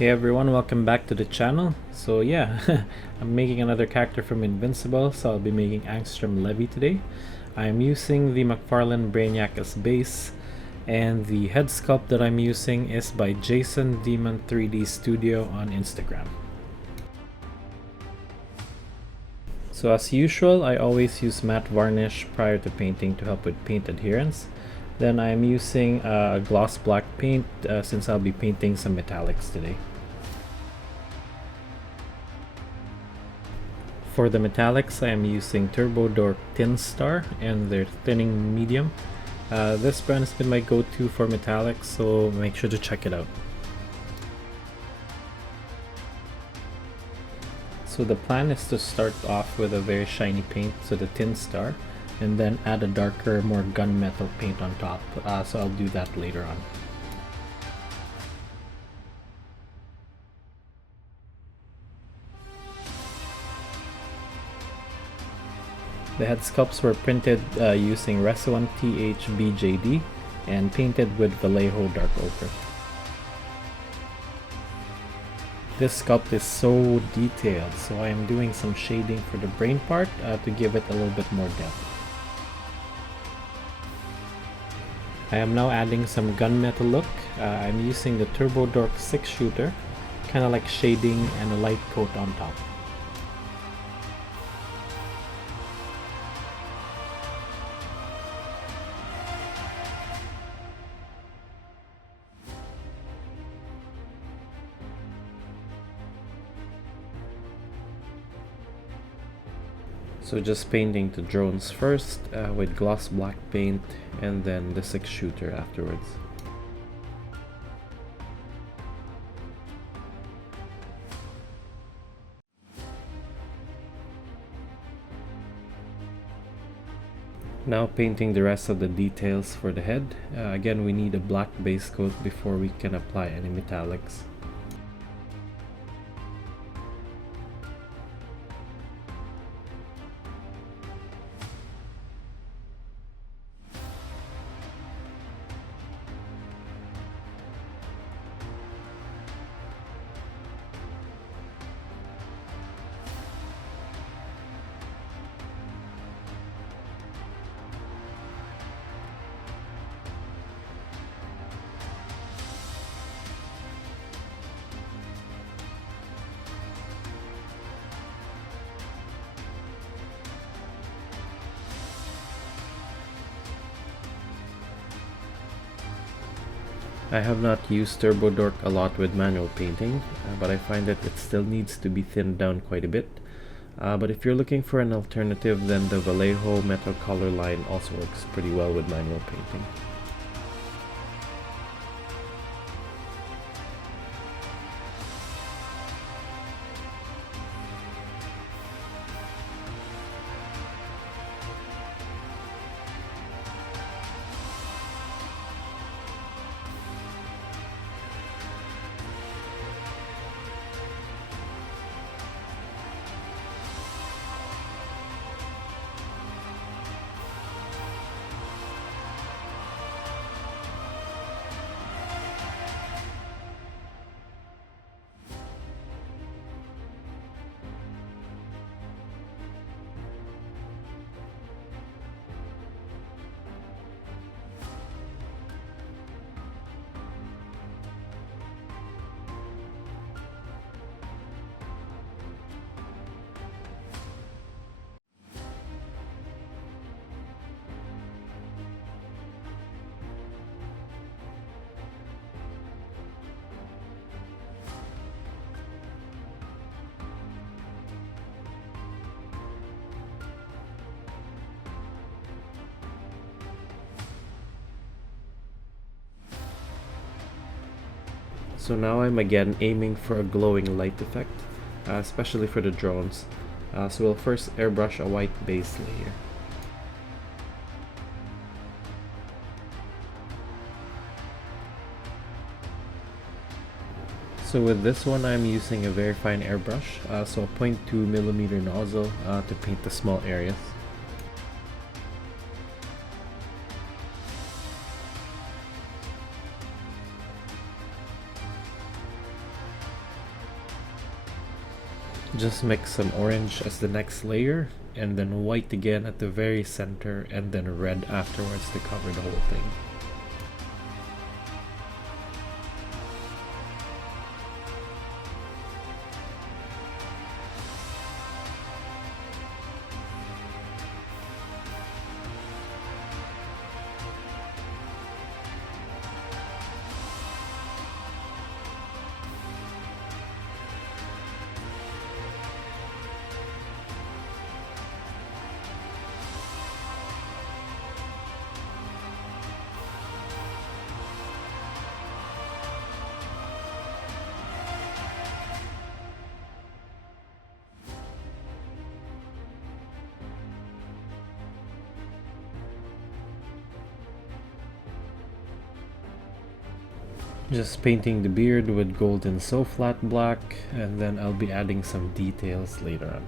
Hey everyone, welcome back to the channel. So yeah, I'm making another character from Invincible, so I'll be making Angstrom Levy today. I'm using the McFarlane Brainiac as base, and the head sculpt that I'm using is by Jason Demon 3D Studio on Instagram. So as usual, I always use matte varnish prior to painting to help with paint adherence. Then I'm using a gloss black paint since I'll be painting some metallics today. For the metallics, I am using Turbodork Tinstar and their thinning medium. This brand has been my go-to for metallics, so make sure to check it out. So the plan is to start off with a very shiny paint, so the Tinstar, and then add a darker, more gunmetal paint on top, so I'll do that later on. The head sculpts were printed using Reso wpgdiorama and painted with Vallejo dark ochre. This sculpt is so detailed, so I am doing some shading for the brain part to give it a little bit more depth. I am now adding some gunmetal look. I'm using the Turbodork Sixshooter, kind of like shading and a light coat on top. So just painting the drones first with gloss black paint, and then the Sixshooter afterwards. Now painting the rest of the details for the head. Again, we need a black base coat before we can apply any metallics. I have not used Turbodork a lot with manual painting, but I find that it still needs to be thinned down quite a bit. But if you're looking for an alternative, then the Vallejo metal color line also works pretty well with manual painting. So now I'm again aiming for a glowing light effect, especially for the drones. So we'll first airbrush a white base layer. So with this one, I'm using a very fine airbrush, so a 0.2mm nozzle to paint the small areas. Just mix some orange as the next layer, and then white again at the very center, and then red afterwards to cover the whole thing. Just painting the beard with golden so flat black, and then I'll be adding some details later on.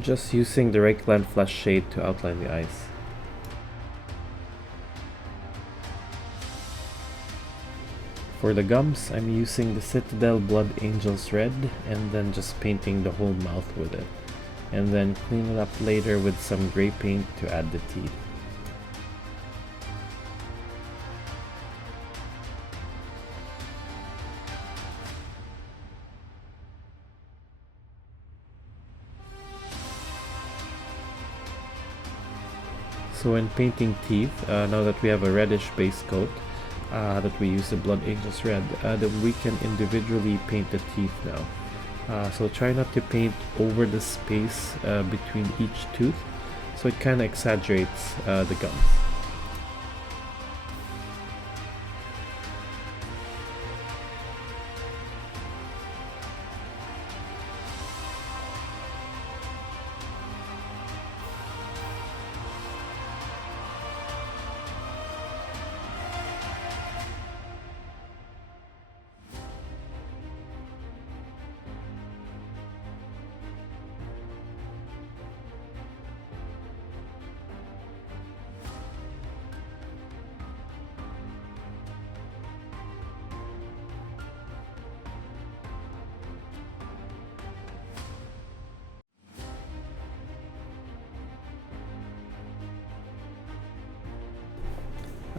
Just using the right blend flesh shade to outline the eyes. For the gums, I'm using the Citadel Blood Angels Red, and then just painting the whole mouth with it. And then clean it up later with some gray paint to add the teeth. So when painting teeth, now that we have a reddish base coat, that we use the Blood Angels Red, then we can individually paint the teeth now. So try not to paint over the space between each tooth, so it kind of exaggerates the gums.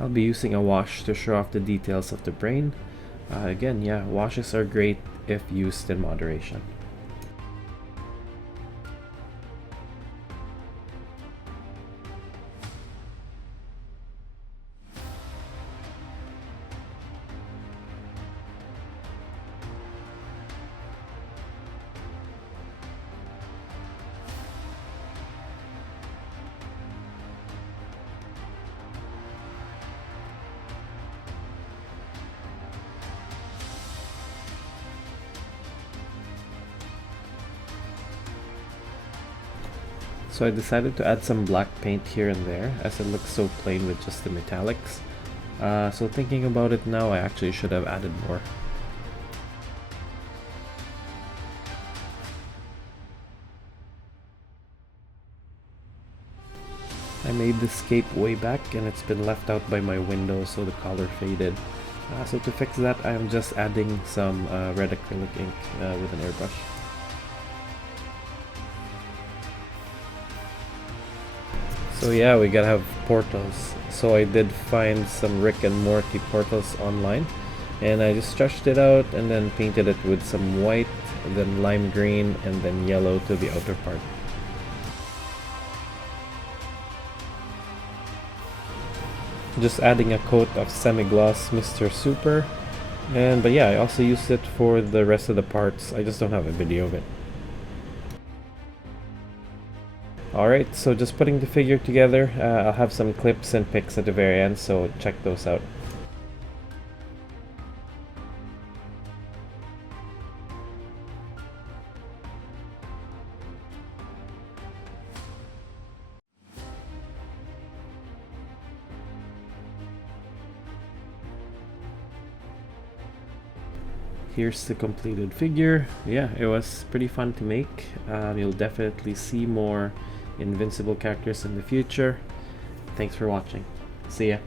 I'll be using a wash to show off the details of the brain. Again, yeah, washes are great if used in moderation. So I decided to add some black paint here and there, as it looks so plain with just the metallics. So thinking about it now, I actually should have added more. I made this cape way back, and it's been left out by my window, so the color faded. So to fix that, I am just adding some red acrylic ink with an airbrush. So yeah, we gotta have portals. So I did find some Rick and Morty portals online, and I just stretched it out and then painted it with some white, then lime green, and then yellow to the outer part. Just adding a coat of semi-gloss Mr. Super, but yeah, I also used it for the rest of the parts. I just don't have a video of it. Alright, so just putting the figure together. I'll have some clips and pics at the very end, so check those out. Here's the completed figure. Yeah, it was pretty fun to make. You'll definitely see more Invincible characters in the future. Thanks for watching. See ya.